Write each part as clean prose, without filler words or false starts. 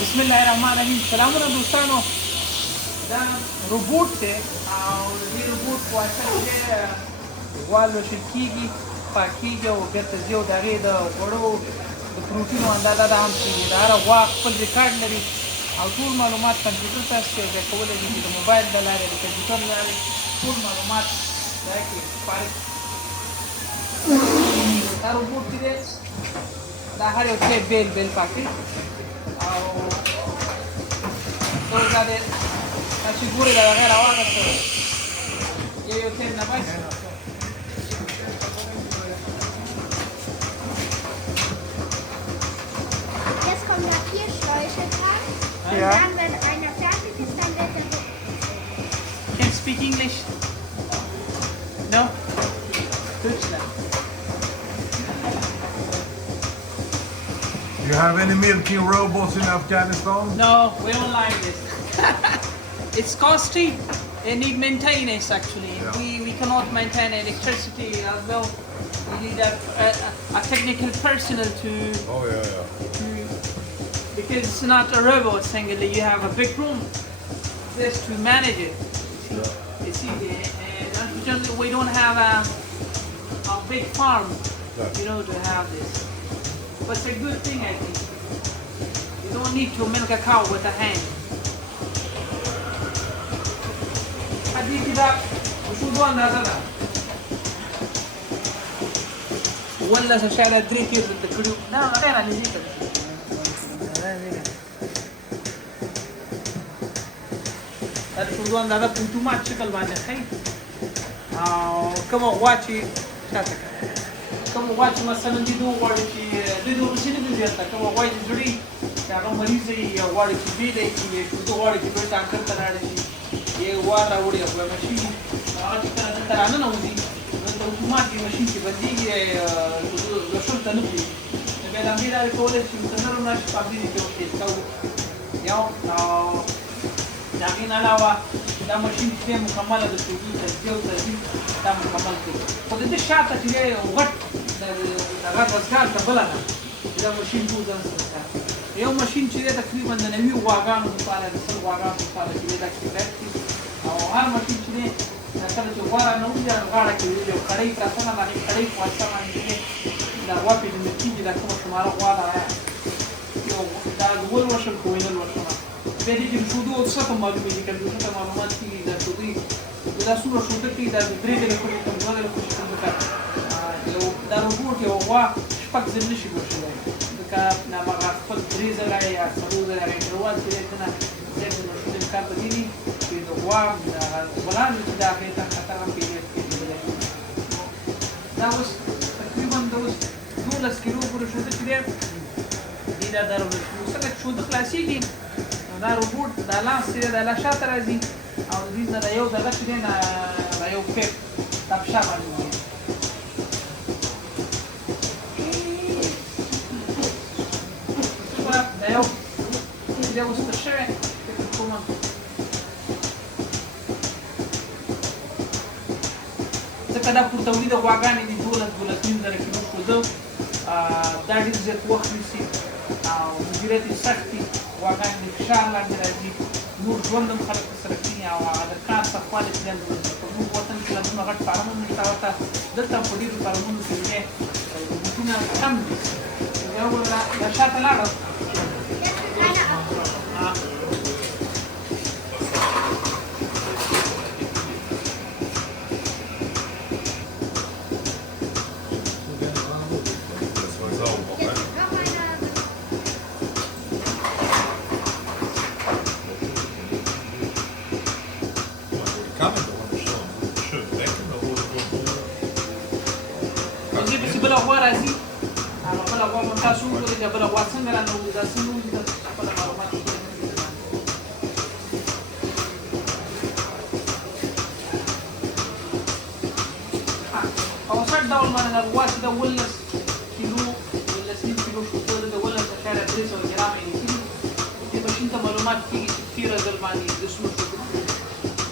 بسم الله الرحمن الرحیم. سلامونه دوستانو، دا ربوټ دی او د دې ربوټ په واسطه چې غوا لوشل کېږي، پاکېږي او بېرته ځي او د هغې د غوړو د پروټینو اندازه ده هم کېږي. د هره غوا خپل ریکارډ لري او ټول معلومات کمپیوټر ته ځای کولی شي چې د موبایل د لارې د کمپیوټر له لارې ټول معلومات د هغې کې خپاره کړي. دا ربوټ چې دی دا هر یو څه بیل بیل پاکوي او دا د تاسو ګورئ د هغې راواغسته یو یو تیل نه بس Jetzt kommen da 4 Schläuche dran. Und Ja. dann, wenn einer fertig ist, dann wird er. Can you speak English? No? Deutschland. Do you have any milking robots in Afghanistan? No, we don't like this. It's costly. They need maintenance actually. Yeah. We cannot maintain electricity as well. We need a technical personnel to because it's not a robot singularly. You have a big room just to manage it. You see, and unfortunately we don't have a big farm, to have this. But it's a good thing, I think. You don't need to milk a cow with a hand. حديثي ده وشو دول نازلها ولا شاشة دري كيف تذكروا لا غير عن ذيك هذا شو دول هذا بوتومات شكل بعد خي كم واتشي شاتك كم واتش مثلا دي دو واتشي دي دو بسيط بزيادة كم واتش زري يعني مريض يا واتشي بيدي شو دو واتشي بس أكثر تنارشي ये हुआ रावड़ी है मशीन आज तरह तराना ना होती तो automat की मशीन की बंदी है लोशन तनुकी मैं लंबी रात को ले सुनना ना पाबी नहीं होती इसका याँ जागिन अलावा दा मशीन की मुकम्मल है तो तस्वीर और तस्वीर दा मुकम्मल की तो देखते शायद तस्वीर वक्त अगर बसकार तबला ना दा मशीन को जान सकता यौ मशीन चीज़ें तकरीबन नवी غواګانو لپاره د سل غواګانو لپاره چې دا کیفیت دي او هر ماشین چې کله چې غواره نه وي غاړه کې یو کړۍ پرته نه باندې کړۍ په واسطه باندې دا غوا پېژندل کېږي دا کومه شماره غوا ده یو دا ول وشل کو ویل وشل به دې چې شودو څه ته معلومه دي کمپیوټر ته معلومات کېږي دا شودي دا څومره شوده کې دا درې ډېرې کومې کومه ده کومه یو دا ربوټ یو غوا شپږ ځل نشي ورشلای na mga kapag drizala ya saluda na rin ruwan sila ito na siyempre masyadong yung kapagini pinukuwam na wala nito dahil ang katarang pilit tapos takriban those dulas kilogro shuda sila di da daro sa shuda klasiki na robot da lan sila da la shata razi au diz na dayo da sila na dayo pep tapshaba ni ده مستشعر في الحكومة ځکه دا پر تولید غواګانې دي 12 کیلو شوده دا ډېر زیات وخت نیسي او مدیریت یې سخت دي غواګانې د فشار لاندې راځي نور ژوند هم خلک ورسره کوي او د کار سختوالی پرې په زموږ وطن کې لا دومره غټ فارمونه نشته ورته دلته هم په ډېرو فارمونو کې روبوټونه کم دي یو دا شاته لاړه بلا غوا راځي هغه بلا غوا مونږ تاسو وګورئ دا بلا غوا څنګه رانه دا څنګه د خپل معلومات او څنګه ډول باندې دا غوا چې د 12 کیلو شو د 12 اشاره 300 ګرام یې کیږي د ماشین ته معلومات کیږي چې تیر ځل باندې د څو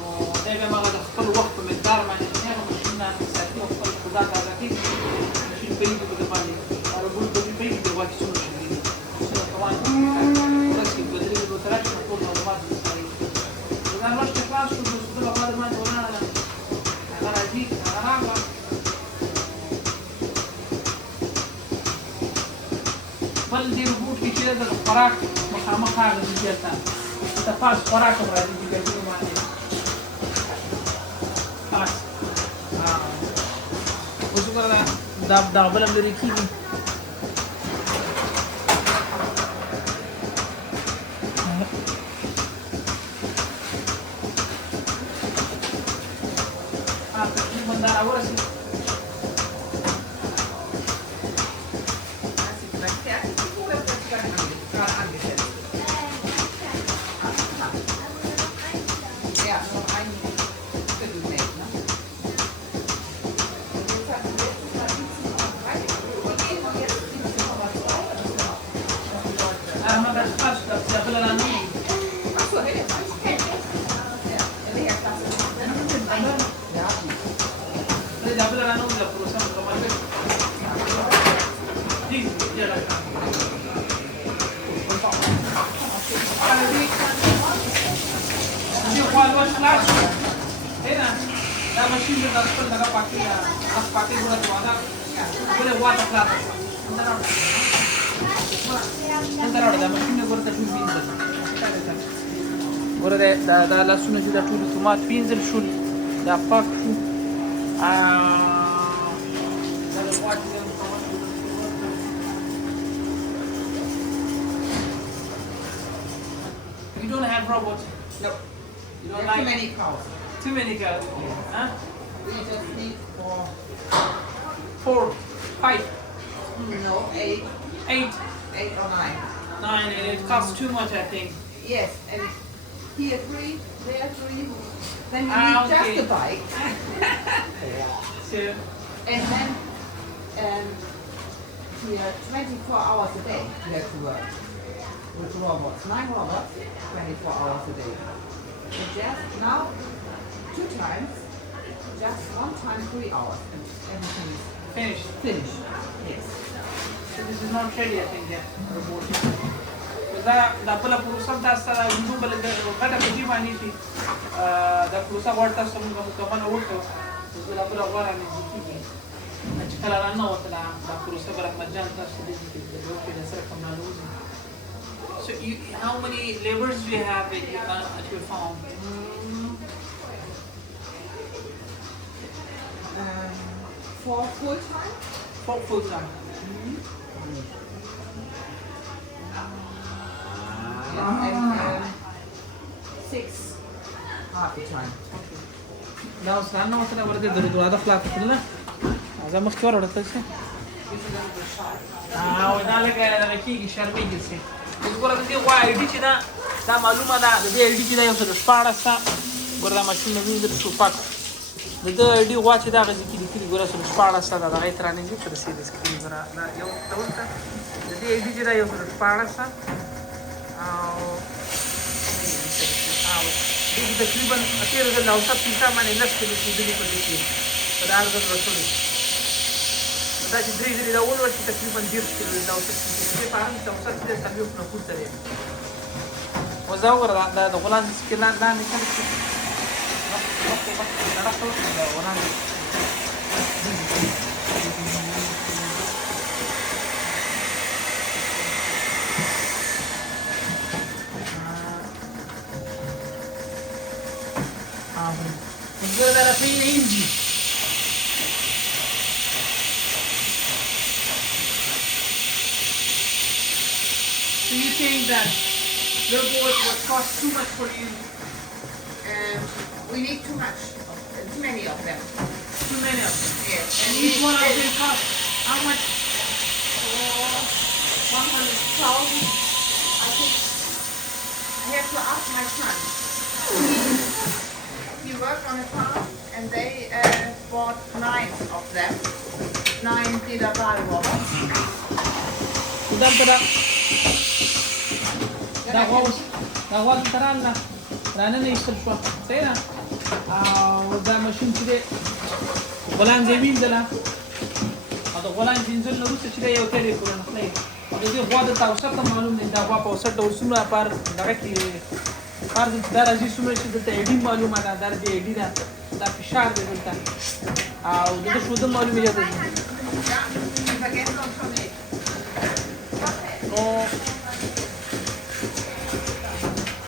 نو دا به موږ د خپل وخت په مقدار باندې نه ماشین نه ساتي او خپل خدا ته کوي país do Guatemala, para o grupo de país do Guatemala, خوراک مخامخ هغه ځای ته ته پاس خوراک هم راځي چې ګرځېدو باندې پاس اوس وګوره دا بل هم لرې کېږي تقریبا دا راورسېد دا ماشین د خپل دغه پاکي ګوره دواده بله واته خلاصه شوه دا ماشین ګوره ته ټول پینځل ګوره دا لاسونه چې دا ټول اتومات پینځل شول دا پاک شو You don't have robots? No. You don't There are like too many cows. too many cows? Huh? We just need 4, 5, no, 8, 8, 8 or 9. 9, and it costs too much, I think. Yes, and here 3, there 3. Then you Ah, need okay. just a bike. So, And then here 24 hours a day you have to work. With robots. 9 robots, 24 hours a day. So just now, 2 times, just 1 time 3 hours. And everything is finished. finished. Yes. So this is not ready, I think, yet. Robot. دا بله پروسه هم تاسو ته د ویډیو بله غټه په دې باندې چې دا پروسه غواړي تاسو ته موږ مکمله وکړو زه دا بله غوره نږدې کېږي چې کله راننوتله دا پروسه به رحمتجان تاسو ته دې وکړي د سره کوم معلومات So how many laborers do you have at your farm? For full time? 4 full time. And 6 half the time. دا اوس راننوتله ورته د دروازه خلاصه کړله زه مخکې ور وړته شه او دا لکه دغه کېږي شرمېږي څه اوس ګوره د دې غوا آی ډي چې ده دا معلومه ده د دې آی ډي چې ده 114 ده ګوره دا ماشین مې وینځل شو پاک د ده آی ډي غوا چې ده هغه ځای کې لیکلي ګوره 114 ده دغه یې تر رانږدې کړه سید سکرین ګوره دا یو ډول ته د دې آی ډي چې ده 114 ده او دې کې تقریبا اتېره ځل اوسط پیسه باندې لس کیلو کېدلي په دې کې په دا ارزښت رسولو دا چې 3 ځلې دا ولور چې تقریبا 10 کیلو دا اوسط پیسه دې فارم ته اوسط چې 40 نه پورته دی اوس دا وګوره دا د غلام سکیل لاندې کړی دا راځو دا ورانه وزګر دا په انجی So you think that your board would cost too much for you? We need too much. Too many of them. Too many of them. Yes. And each one of them cost how much? 100,000. I think I have to ask my son. He worked on a farm and they bought 9 of them. 9 Dilaval robots. Sudah pada dah awal terang rana ni istel شو سينا او دا ماشين چې غلان زمين دلا او دا غلان جنزل نو څه چې یو تلې کولن خلای او دې غوا د تاسو ته معلوم نه دا غوا په وسط ډول سمره پر دغه کې فرض دا راځي سمره چې د ایډي معلومه ده دا د ایډي دا فشار دی دلته او د شو د معلومه ده Ja, die vergessen uns schon nicht. نو